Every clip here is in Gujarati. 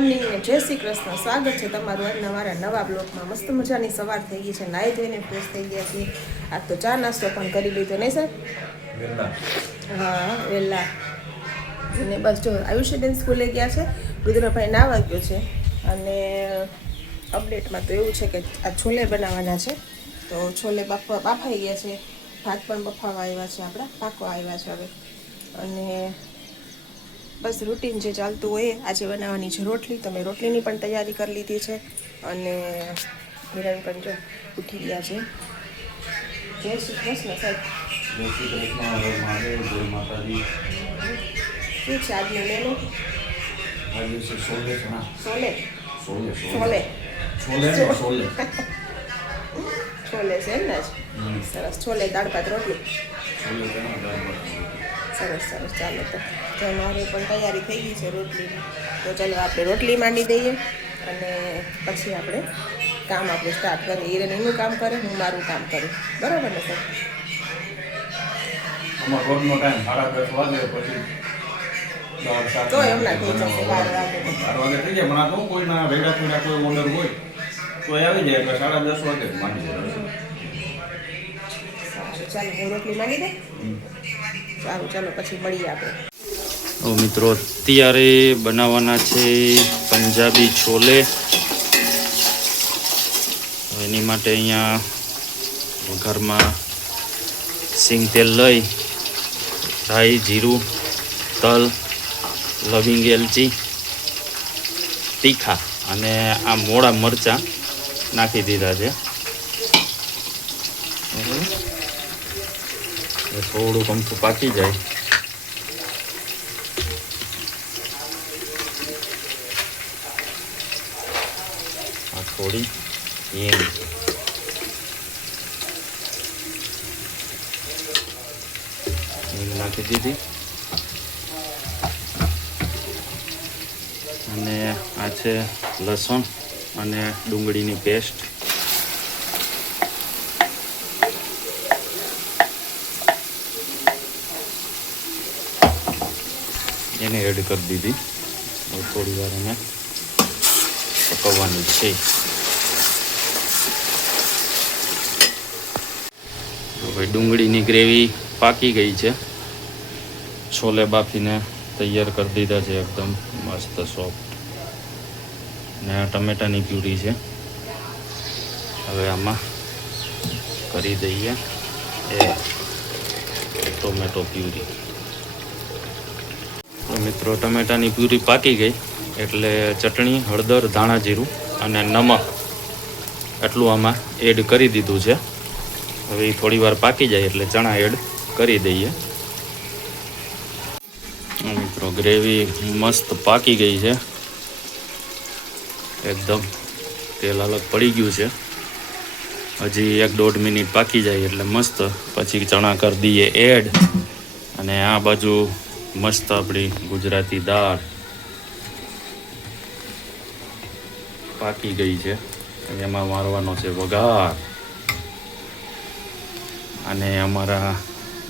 મોર્નિંગ ને જય શ્રી કૃષ્ણ. સ્વાગત છે તમારું આજના મારા નવા બ્લોગમાં. મસ્ત મજાની સવાર થઈ ગઈ છે. નાહી ધોઈને ફ્રેશ થઈ ગયા છીએ. આજ તો ચા નાસ્તો પણ કરી લીધો નહીં સર હા વહેલા અને બસ જો આયુષ્યબેન સ્કૂલે ગયા છે. રુદ્રભાઈ ના વાગ્યો છે. અને અપડેટમાં તો એવું છે કે આ છોલે બનાવવાના છે. તો છોલે બાફવા બાફાઈ ગયા છે. ભાત પણ બફાવા આવ્યા છે આપણા. પાકવા આવ્યા છે હવે. અને બસ રૂટીન જે ચાલતું હોય એ આજે બનાવવાની છે. રોટલી તમે રોટલીની પણ તૈયારી કરી લીધી છે. અને હિરણ પણ જો ઉઠી ગયા છે. જય શ્રી કૃષ્ણ સાહેબ. જય શ્રી કૃષ્ણ. જય માતાજી. શું છે આજનું મેનુ આજે છે સોલે ચણા. સોલે સોલે સોલે ને છોલે. છે એમ ને સરસ. છોલે દાળ ભાત રોટલી. સરસ સરસ. ચાલો તો. તો મારી પણ તૈયારી થઈ ગઈ છે રોટલીની. તો ચાલો આપણે રોટલી માંડી દઈએ અને પછી આપણે કામ આપણે સ્ટાર્ટ કરીએ. હિરેન એનું કામ કરે હું મારું કામ કરું. બરાબર ને સર? તો એમના થઈ જશે, બાર વાગે. કોઈના ભેગા થઈને કોઈ ઓર્ડર હોય તો આવી જાય એટલે સાડા દસ વાગે જ માંડી ચાલો હું રોટલી માંગી દે સારું ચાલો પછી મળીએ આપણે. તો મિત્રો, અત્યારે બનાવવાના છે પંજાબી છોલે. એની માટે અહીંયા ઘરમાં સિંગ તેલ લઈ, રાઈ, જીરું, તલ, લવિંગ એલચી, તીખા અને આ મોડા મરચાં નાખી દીધા છે. થોડુંક અમથું પાકી જાય આ થોડી હિંગ હિંગ નાખી દીધી. અને આ છે લસણ અને ડુંગળીની પેસ્ટ. એને એડ કરી દીધી. થોડી વાર એને પકવવાની છે. ભાઈ ડુંગળીની ગ્રેવી પાકી ગઈ છે. છોલે બાફીને તૈયાર કરી દીધા છે એકદમ મસ્ત સોફ્ટ ને આ ટમેટાની પ્યુરી છે. હવે આમાં કરી દઈએ એ ટોમેટો પ્યુરી. તો મિત્રો, ટમેટાની પ્યુરી પાકી ગઈ એટલે ચટણી, હળદર, ધાણા જીરું અને નમક એટલું આમાં એડ કરી દીધું છે. હવે એ થોડી વાર પાકી જાય એટલે ચણા એડ કરી દઈએ. મિત્રો ગ્રેવી મસ્ત પાકી ગઈ છે. એકદમ તેલ અલગ પડી ગયું છે. હજી એક દોઢ મિનિટ પાકી જાય એટલે મસ્ત. પછી ચણા કરી દઈએ એડ. અને આ બાજુ મસ્ત આપણી ગુજરાતી દાળ પાકી ગઈ છે. એમાં મારવાનો છે વઘાર. અને અમારા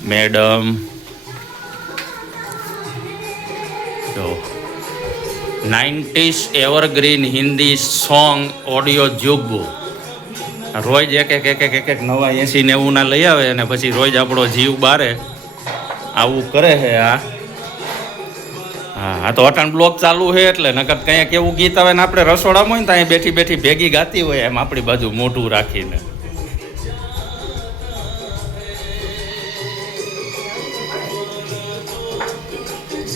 મેડમ જો nineties evergreen Hindi song audio જુગુ રોજ એક એક એક એક એક નવા એસી નેવુંના લઈ આવે અને પછી રોજ આપણો જીવ બારે. આવું કરે છે આ. હા તો અટાણ બ્લોક ચાલુ છે એટલે નકર કંઈક એવું ગીત આવે ને આપણે રસોડામાં હોય ને ત્યાં બેઠી બેઠી ભેગી ગાતી હોય એમ આપણી બાજુ મોઢું રાખીને.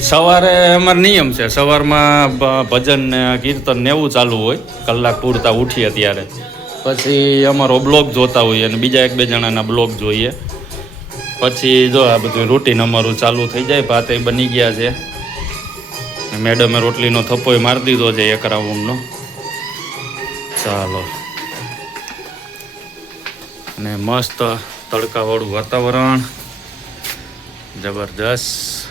સવારે અમારો નિયમ છે. સવારમાં ભજન ને કીર્તન ને એવું ચાલુ હોય. કલાક પૂરતા ઉઠીએ ત્યારે. પછી અમારો બ્લોગ જોતા હોઈએ અને બીજા એક બે જણાના બ્લોગ જોઈએ. પછી જો આ બધું રૂટીન અમારું ચાલુ થઈ જાય. ભાતે બની ગયા છે. મેડમે રોટલીનો થપ્પોય મારી દીધો છે એક રાઉન્ડનો. ચાલો. અને મસ્ત તડકાવાળું વાતાવરણ. જબરજસ્ત.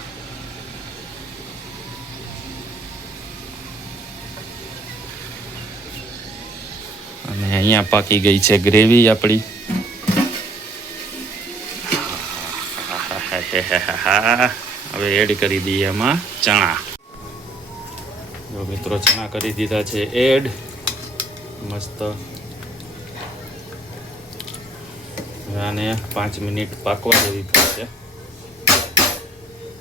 અહીંયા પાકી ગઈ છે ગ્રેવી આપણી. હવે એડ કરી દઈએ એમાં ચણા. જો મિત્રો ચણા કરી દીધા છે એડ મસ્ત. આને પાંચ મિનિટ પાકવા દેવી પડશે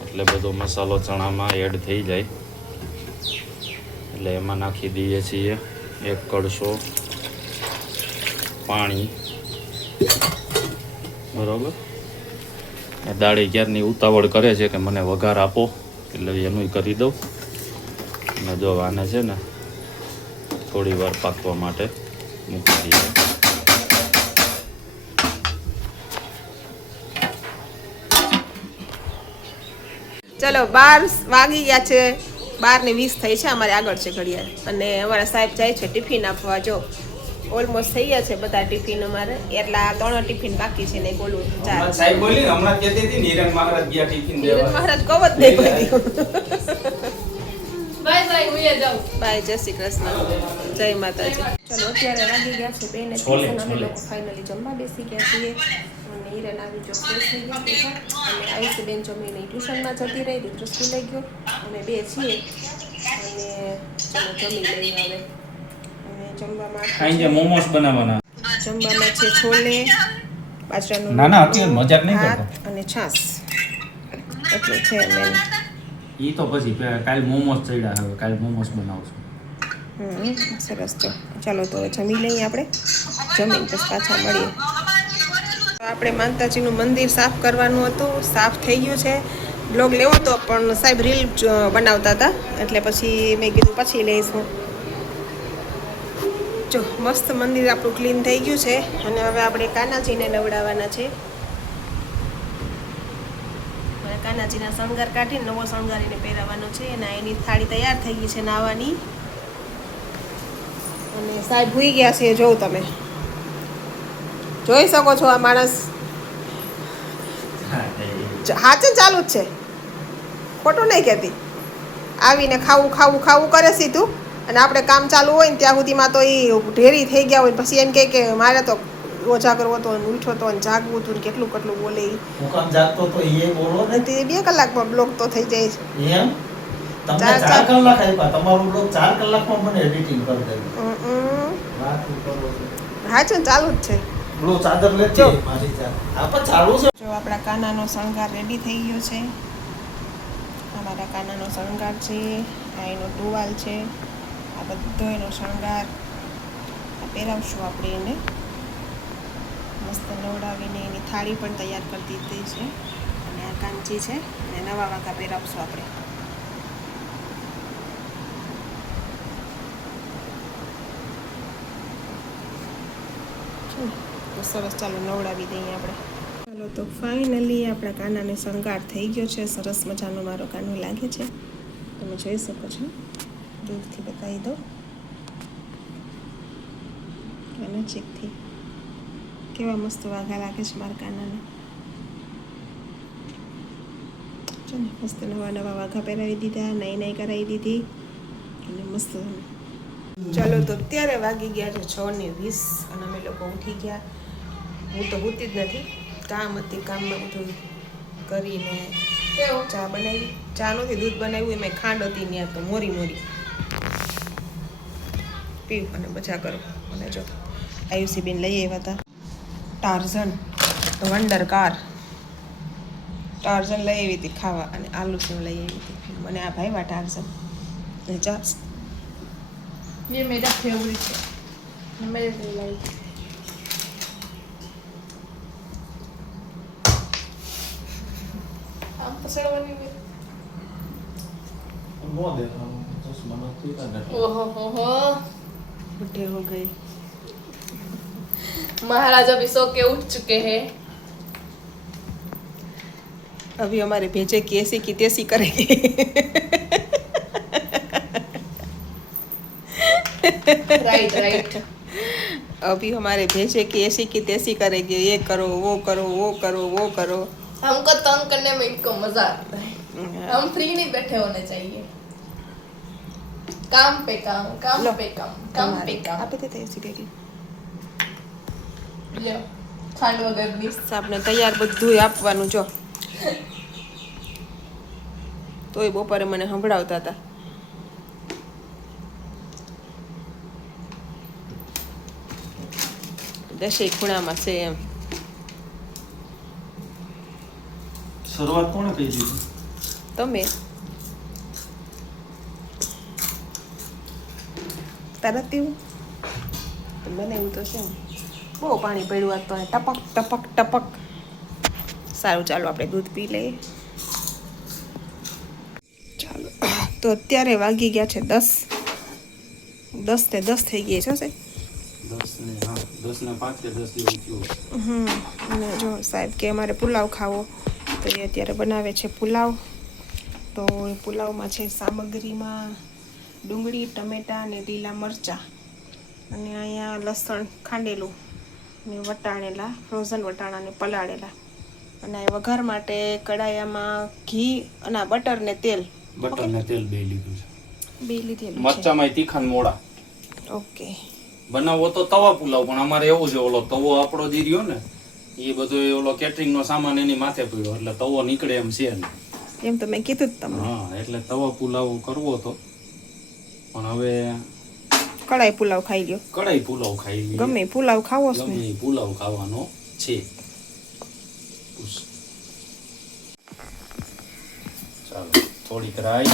એટલે બધો મસાલો ચણામાં એડ થઈ જાય. એટલે એમાં નાખી દઈએ છીએ એક કળશો. પાણી. બરોબર. આ દાળી ક્યારની ઉતાવળ કરે છે કે મને વઘાર આપો એટલે એનું કરી દઉં. અને જો આને છે ને થોડી વાર પાકવા માટે મૂકી દઈએ. ચલો બાર વાગી ગયા છે. બાર ને વીસ થઈ છે અમારે આગળ છે ઘડિયાળ. અને અમારા સાહેબ જાય છે ટિફિન આપવા. જો ઓલમોસ્ટ થઈ ગયા છે બધા ટિફિન અમારે. એટલા ત્રણ ટિફિન બાકી છે ને બોલું ચાર. સાહેબ બોલી હમણાં કહેતી હતી ને, મહારાજ ગયા ટિફિન દેવા દેવા મહારાજ કહો જ નહીં. બાય બાય હું જાઉં. બાય જય શ્રી કૃષ્ણ. જય માતાજી. ચલો અત્યારે વાગી ગયા છે બેને ટ્યુશન અમે લોકો ફાઇનલી જમવા બેસી ગયા છીએ. અને હિરન આવી જો ફ્રેશ થઈ ગયા બેઠા અને આયુષ બેન જમીને ટ્યુશનમાં જતી રહી દીકરો સ્કૂલે ગયો. અમે બે છીએ. અને ચલો જમી લઈએ હવે. જમવામાં ખાઈ મોમોસ બનાવવાના. જમવામાં છે છોલે બાજરાનું ના, ના, અત્યારે મજાક નહીં ભાત અને છાશ. એટલું છે મેન એ તો પછી કાલે મોમોસ ચડ્યા હવે કાલે મોમોસ બનાવશું. હમ સરસ તો. ચાલો તો હવે જમી લઈએ આપણે. જમીન પછી પાછા મળીએ. આપણે માતાજીનું મંદિર સાફ કરવાનું હતું. સાફ થઈ ગયું છે. બ્લોગ લેવો તો પણ સાહેબ રીલ બનાવતા હતા. એટલે પછી મેં કીધું પછી લઈશું. જો મસ્ત મંદિર આપણું ક્લીન થઈ ગયું છે અને હવે આપણે કાનાજીને નવડાવવાના છે. કાનાજીના શણગાર કાઢીને નવો શણગારીને પહેરાવવાનો છે અને એની થાળી તૈયાર થઈ ગઈ છે નાવાની. અને સાહેબ ભૂઈ ગયા છે જોઉં તમે. જોઈ શકો છો આ માણસ. હાચે ચાલુ જ છે. ખોટું નહીં કહેતી. આવીને ખાવું ખાવું ખાવું કરે સીધું અને આપણે કામ ચાલુ હોય ને ત્યાં સુધીમાં તો એ ઢેરી થઈ ગયા હોય. પછી એમ કહે કે મારે તો ઓછા કરવો તો ઉઠો તો જાગવું હતું કેટલું કેટલું બોલે. હું કામ જાગતો તો એ બોલો ને. તે બે કલાકમાં બ્લોક તો થઈ જાય છે. એમ? તમને ચાર- ચાર ચાર- કલાક આપ્યા. તમારું બ્લોક 4 કલાકમાં મને એડિટિંગ કરી દેવું. વાત કરો હા છે ચાલુ જ છે. બ્લો ચાદર લેતી મારી ચાદર. આ ચાલુ છે? જો આપણા કાનાનો શણગાર રેડી થઈ ગયો છે. અમારા કાનાનો શણગાર છે. આ એનો ટુવાલ છે. આ બધો એનો શણગાર પહેરાવશું આપણે એને. મસ્ત નવડાવીને એની થાળી પણ તૈયાર કરી દીધી છે. અને આ કાંચી છે, અને નવા વાંકા પહેરાવશું આપણે. તો સરસ ચાલો નવડાવી દઈએ આપણે. ચાલો તો ફાઇનલી આપણા કાનાને શણગાર થઈ ગયો છે. સરસ મજાનો મારો કાનો લાગે છે. તમે જોઈ શકો છો. દૂરથી બતાવી દો નજીકથી કેવા મસ્ત વાઘા લાગે છે મારા કાનાને. જો ને, મસ્ત નવા નવા વાઘા પહેરાવી દીધા નહીં નહીં કરાવી દીધી. અને મસ્ત ચાલો તો અત્યારે વાગી ગયા છે છ ને વીસ અને અમે લોકો ઉઠી ગયા. હું તો ઉઠી જ નથી. કામ હતી, કામમાં બધું કરીને ચા બનાવી. ચા નથી દૂધ બનાવ્યું એમાં ખાંડ હતી ત્યાં તો મોરી મોરી. પીવ અને મજા કરો અને જો આયુષી બેન લઈ આવ્યા હતા ટાર્ઝન વંડર કાર ટાર્ઝન લઈ આવી હતી ખાવા અને આલુ સેવ લઈ આવી હતી મને આ ભાઈવા ટાર્ઝન અને ચા ये मेरा फेवरेट है मेरे लाइक આમ પસડવાની હોય. નો દેખાવું ચશ્મા નથી કાઢ્યા. ओहो बूढ़े हो गए। महाराज अभी सो के उठ चुके हैं। अभी हमारे भेजे की ऐसी की तैसी करेंगे। राइट राइट अभी हमारे भेजे की ऐसी की तैसी करेगी। ये करो वो करो वो करो वो करो। हमको तंग करने में इनको मज़ा आता है। हम फ्री नहीं बैठे होने चाहिए। કામ પે કામ કામ પે કામ કામ પે કામ આપે તે તૈયાર કેટલી લ્યો ખાંડ વગરની આપણે તૈયાર બધું આપવાનું જો તોય બપોરે મને સંભળાવતા હતા દસેય ખૂણામાં છે એમ શરૂઆત કોણે કરી દીધી તમે તરત એવું બને એવું તો છે ને. બહુ પાણી પડ્યું હતું તો ટપક ટપક ટપક. સારું ચાલો આપણે દૂધ પી લઈએ. ચાલો તો અત્યારે વાગી ગયા છે દસ. દસ ને દસ થઈ ગઈ છે સાહેબ. હા હમ અને જો સાહેબ કે અમારે પુલાવ ખાવો તો એ અત્યારે બનાવે છે પુલાવ. તો એ પુલાવમાં છે સામગ્રીમાં ડુંગળી ટમેટાં અને લીલા મરચાં. અને અહીંયા લસણ ખાંડેલું ને વટાણેલા ફ્રોઝન વટાણાને પલાળેલા. અને એ વઘાર માટે કડાયામાં ઘી અને બટર ને તેલ. બટર ને તેલ બે લીધું છે. બે લીધેલું છે. મરચામાં તીખાન મોડા. ઓકે. બનાવવો તો તવા પુલાવ પણ અમારે એવું છે ઓલો તવો આપણો જે રહ્યો ને એ બધો એ ઓલો કેટરિંગ નો સામાન એની માથે પડ્યો એટલે તવો નીકળે એમ છે એમ તો મેં કીધું જ તમને. હા એટલે તવા પુલાવ કરવો તો. પણ હવે કડાઈ પુલાવ ખાઈ લ્યો. કડાઈ પુલાવ ખાઈ લ્યો ગમે પુલાવ ખાવો છે. ગમે પુલાવ ખાવાનો છે. ચાલો થોડીક રાઈ.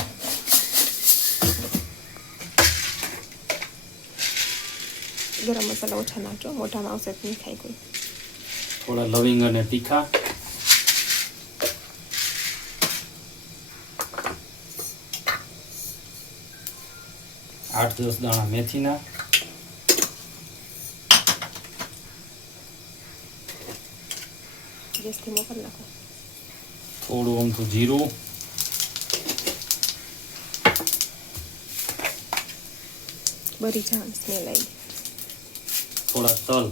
ગરમ મસાલા ઓછા નાખજો મોઢામાં આવશે નહીં ખાય કોઈ. થોડા લવિંગ અને તીખા. આઠ દસ દાણા મેથીના. થોડું અમથું જીરું. બરી જાણ સ્મેલ આવી થોડા તલ.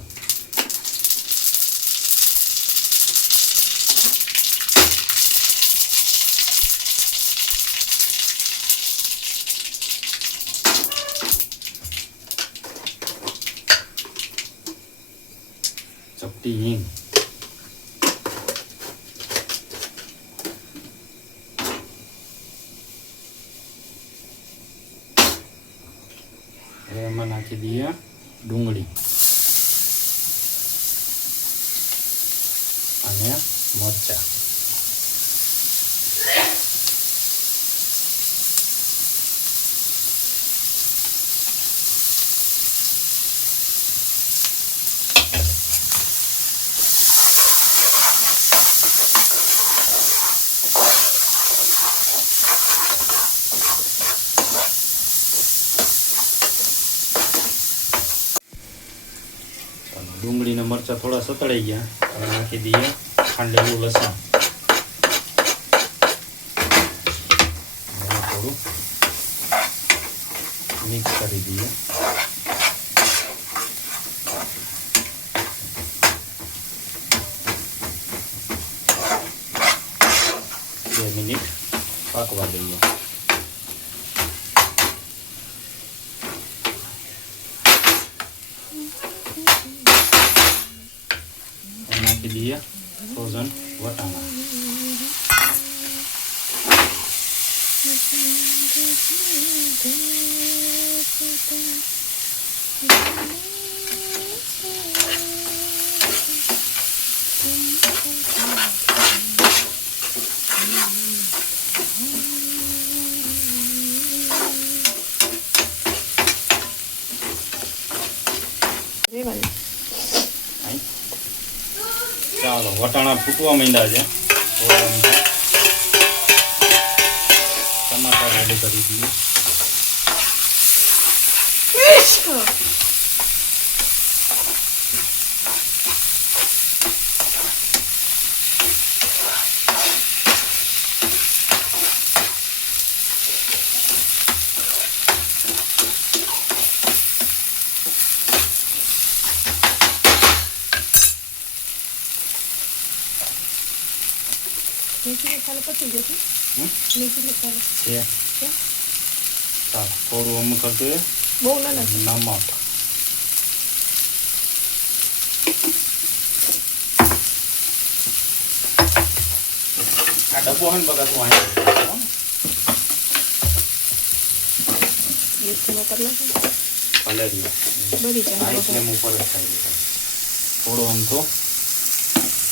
ચપટી હિંગ હવે એમાં નાખી દઈએ ડુંગળી અને મરચા ચાલો, ડુંગળી ને મરચા થોડા સતળાઈ ગયા. હવે નાખી દઈએ ખાંડેલું લસણ. થોડું મિક્સ કરી દઈએ બે મિનિટ પાકવા દઈએ હવે નાખી દઈએ ફ્રોઝન વટાણા રેવાનું આઈ. ચાલો વટાણા ફૂટવા માંડ્યા છે રેડી કરી દઈએ મેથી મસાલો પતી જશે મેથી મસાલો છે. થોડું અમુક હતું બહુ ના નમક. આ ડબ્બો હે ને બધા તું બરી જાય. ઉપર જ થાય થોડો આમ તો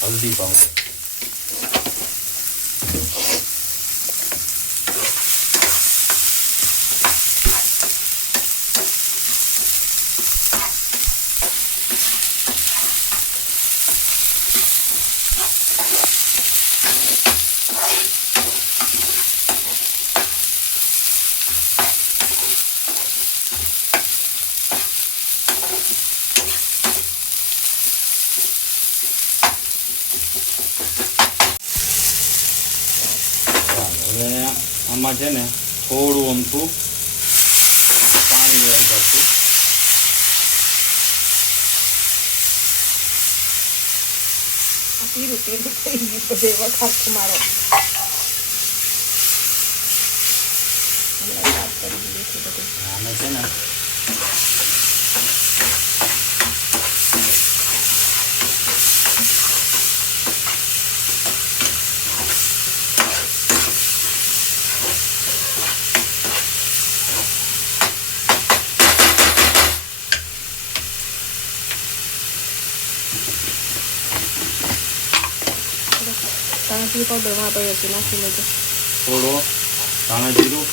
હલ્દી પાવડર ચાલો હવે આમાં છે ને થોડું અમથું પાણી એડ કરશું આ છે બધું. આને છે ને તાંતરી પાવડરમાં પડ્યો છે નાખી લેજો થોડો ધાણા જીરું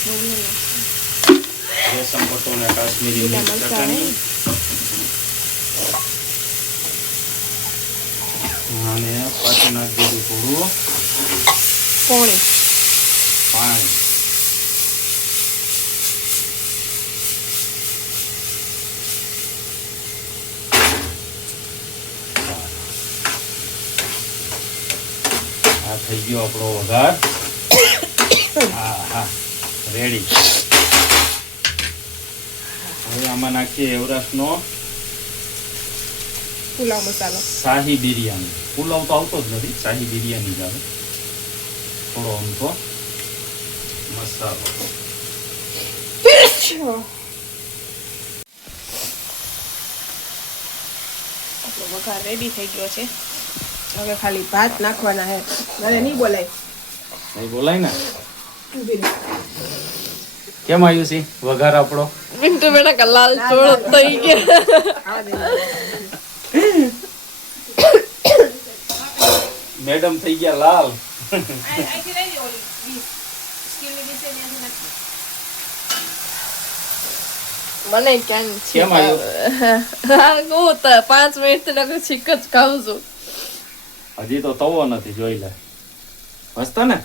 બહુ નહીં નાખતા. રેશમ પટ્ટો ને કાશ્મીરી લીલા મિર્ચ મરચાં ચટણી અને પાછું નાખી દીધું થોડું પોણી પાણી થઈ ગયો આપણો વઘાર. હા હા. રેડી હવે આમાં નાખીએ એવરાસ્ટનો પુલાવ મસાલો. શાહી બિરયાની. પુલાવ તો આવતો જ નથી શાહી બિરયાની જ આવે. થોડો અમથો મસાલો. આપણો વઘાર રેડી થઈ ગયો છે. હવે ખાલી ભાત નાખવાના હે. મને નહીં બોલાય. નહીં બોલાય ને? કેમ આવ્યું છે? વઘાર આપણો? મિન્ટુ બેટા કલાલ લાલ ચોળ થઈ ગયા. મેડમ થઈ ગયા લાલ. મને ક્યાં કેમ આવ્યું? પાંચ મિનિટથી છીક જ ખાઉં છું. હજી તો તવો નથી જોઈ લે. હસતા ને?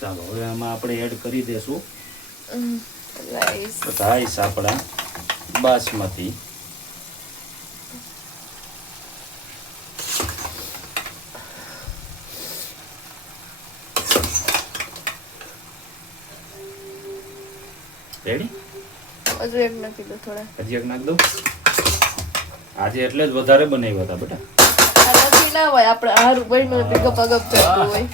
ચાલો હવે આમાં આપણે એડ કરી દેશું. રાઈસ આપણા બાસમતી. રેડી હજુ એક નાખી દો થોડા. હજી એક નાખી દઉં? આજે એટલે જ વધારે બનાવ્યા હતા બેટા. આ ના હોય આપણે હારું બન્યું એટલે ગપ ગપ ચડતું હોય.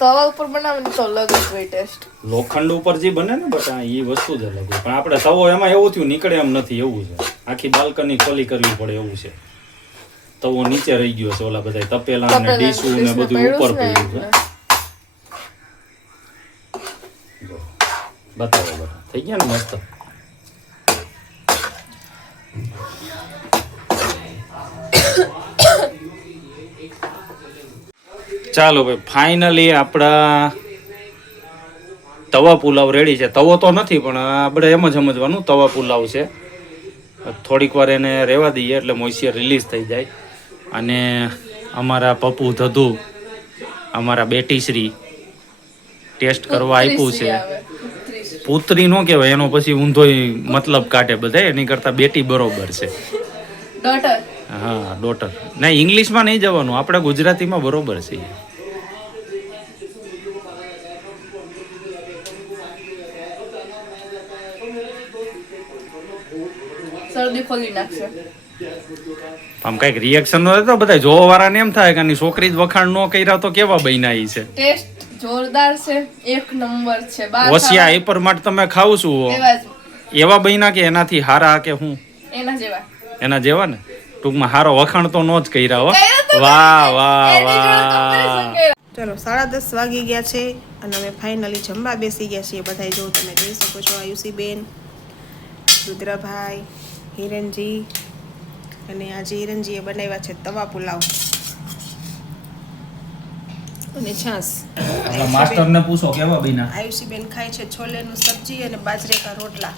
તવા ઉપર બનાવે તો અલગ જ હોય ટેસ્ટ લોખંડ ઉપર જે બને ને બટા એ વસ્તુ જ અલગ હોય. પણ આપણે તવો એમાં એવું થયું નીકળે એમ નથી એવું છે. આખી બાલ્કની ખોલી કરવી પડે એવું છે. તવો નીચે રહી ગયો છે ઓલા બધા તપેલા ને ડીશું ને બધું ઉપર પડ્યું છે. બતાવો બટા. થઈ ગયા ને મસ્ત? ચાલો ભાઈ ફાઇનલી આપણા તવા પુલાવ રેડી છે. તવો તો નથી પણ આપણે એમ જ સમજવાનું તવા પુલાવ છે. થોડીક વાર એને રહેવા દઈએ એટલે મોઇશ્ચર રિલીઝ થઈ જાય. અને અમારા પપ્પુ ધધુ અમારા બેટીશ્રી ટેસ્ટ કરવા આપ્યું છે. પુત્રી નો કહેવાય એનો પછી ઊંધો મતલબ કાઢે બધા એની કરતા બેટી બરોબર છે. હા ડોટર ના ઇંગ્લિશમાં નહીં જવાનું આપણે ગુજરાતીમાં બરોબર છે શરદી ખોલી નાખશે. આમ કંઈક રિએક્શન નો તો બધા જોવા વાળાને એમ થાય કે છોકરી જ વખાણ નો કર્યા તો કેવા બન્યા ઈ છે. ટેસ્ટ જોરદાર છે. એક નંબર છે. ઓસિયા હાઈપર માટે તમે ખાવ છું? એવા બન્યા કે એનાથી હારા કે હું? એના જેવા. એના જેવા ને? ટૂંકમાં હારો વખાણ તો નો જ કર્યા હો. વાહ. વાહ વાહ. ચલો સાડા દસ વાગી ગયા છે અને અમે ફાઇનલી જમવા બેસી ગયા છીએ. બધા જો તમે જોઈ શકો છો આયુષીબેન રુદ્રભાઈ હિરણજી અને આજે હિરણજીએ બનાવ્યા છે તવા પુલાવ. અને છાસ માસ્ટરને પૂછો કેવા બીના આયુષીબેન ખાય છે છોલેનું સબ્જી અને બાજરેકા રોટલા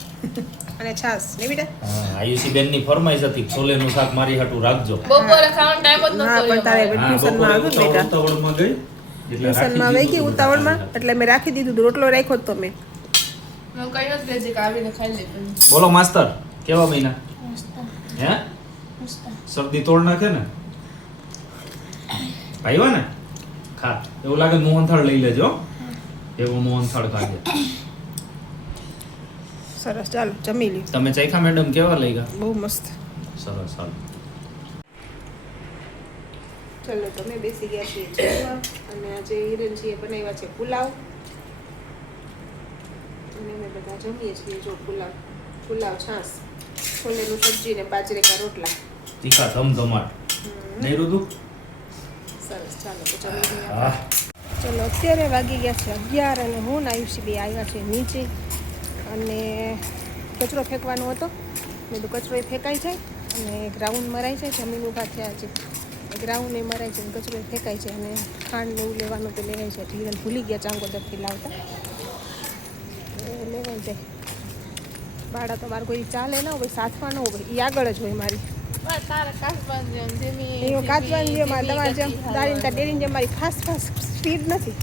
અને છાસ ને બેટા? આયુષી બેનની ફરમાઈશ હતી છોલેનું શાક મારી હાટું રાખજો. બપોરે ખાવાનો ટાઈમ જ હા પણ તારે ટ્યુશનમાં આવ્યું બેટા ટ્યુશનમાં વહી ઉતાવળ- ઉતાવળમાં ગઈ? એટલે રાખી ગઈ ઉતાવળમાં? એટલે મેં રાખી દીધું. રોટલો રાખ્યો તો મેં મેં કઈ નથી કહેતી કે આવીને ખાઈ લીધું બોલો માસ્તર કેવા મહિના હે? શરદી તોડ નાખે ને? આવ્યો ને? ખા. એવું લાગે મોહનથાળ લઈ લેજો. એવો મોહનથાળ ખાજે. સરસ ચાલો જમી લી તમે ચાખ્યા મેડમ કેવા લઈ ગયા બહુ મસ્ત. સરસ ચાલો ચલો તમે બેસી ગયા છીએ અને આજે હિરણજીએ બનાવ્યા છે પુલાવ. અને અમે બધા જમીએ છીએ જો પુલાવ. પુલાવ છાસ છોલેનું સબ્જી ને બાજરેકા રોટલા. તીખા ધમધમાટ. નહીં રુદુ? સરસ ચાલો તો જમી ચલો અત્યારે વાગી ગયા છે અગિયાર અને હું આયુષી બે આવ્યા છે નીચે. અને કચરો ફેંકવાનો હતો. મેં તો કચરો એ ફેંકાઈ જાય અને ગ્રાઉન્ડ મરાય છે જમીન ઊભા થયા છે. ગ્રાઉન્ડ એ મરાય છે અને કચરો ફેંકાય છે અને ખાંડ ને એવું લેવાનું તો લેવાય છે. ધીરે ભૂલી ગયા ચાંગોદરથી લાવતા. લેવાય જાય બાળા તો મારે કોઈ ચાલે ના હોય સાથવા ન હોય એ આગળ જ હોય મારી. જેમ ધીમી એ કાચવાની જેમ તમારે જેમ ગતિ, ડેરીને જેમ મારી ફાસ્ટ ફાસ્ટ સ્પીડ નથી.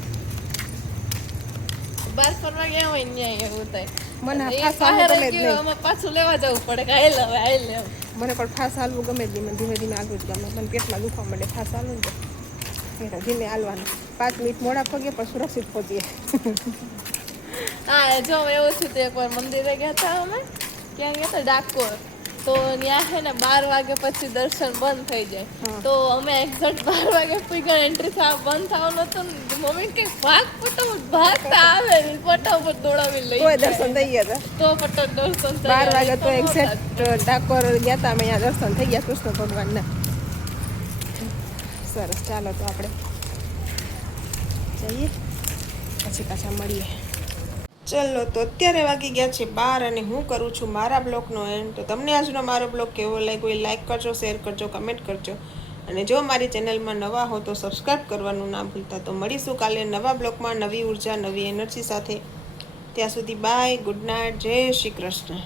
બહાર ફરવા ગયા હોય ને એવું થાય. મને પાછું લેવા જવું પડે કે આઈ લેવ આઈ લેવ મને પણ ફાસ હાલવું ગમે જ નહીં ધીમે ધીમે આગળ જ ગમે મને પેટમાં દુખવા માંડે ફાસ હાલવું ને ધીમે હાલવાનું. પાંચ મિનિટ મોડા પગે પણ સુરક્ષિત પહોંચીએ. હા જો એવું છે તો એકવાર મંદિરે ગયા હતા અમે. ક્યાં ગયા હતા ડાકોર. તો ત્યાં છે ને બાર વાગે પછી દર્શન બંધ થઈ જાય. તો અમે એક્ઝેક્ટ બાર વાગે પૂગ્યા એન્ટ્રી થવા બંધ થવાનું હતું ને મમ્મી કે ભાગ ફટાફટ ભાગતા આવે ફટાફટ દોડાવી લઈ દર્શન થઈ ગયા હતા? તો ફટાફટ દર્શન બાર વાગે તો એક્ઝેક્ટ ડાકોર ગયા હતા અમે અહીંયા દર્શન થઈ ગયા કૃષ્ણ ભગવાનના. સરસ ચાલો તો આપણે જઈએ. પછી પાછા મળીએ. ચલો, તો અત્યારે વાગી ગયા છે બાર અને હું કરું છું મારા બ્લોગનો એન્ડ તો તમને આજનો મારો બ્લોગ કેવો લાગ્યો એ લાઈક કરજો શેર કરજો કમેન્ટ કરજો. અને જો મારી ચેનલમાં નવા હો તો સબસ્ક્રાઈબ કરવાનું ના ભૂલતા. તો મળીશું કાલે નવા બ્લોગમાં નવી ઊર્જા, નવી એનર્જી સાથે. ત્યાં સુધી બાય ગુડ નાઇટ જય શ્રી કૃષ્ણ.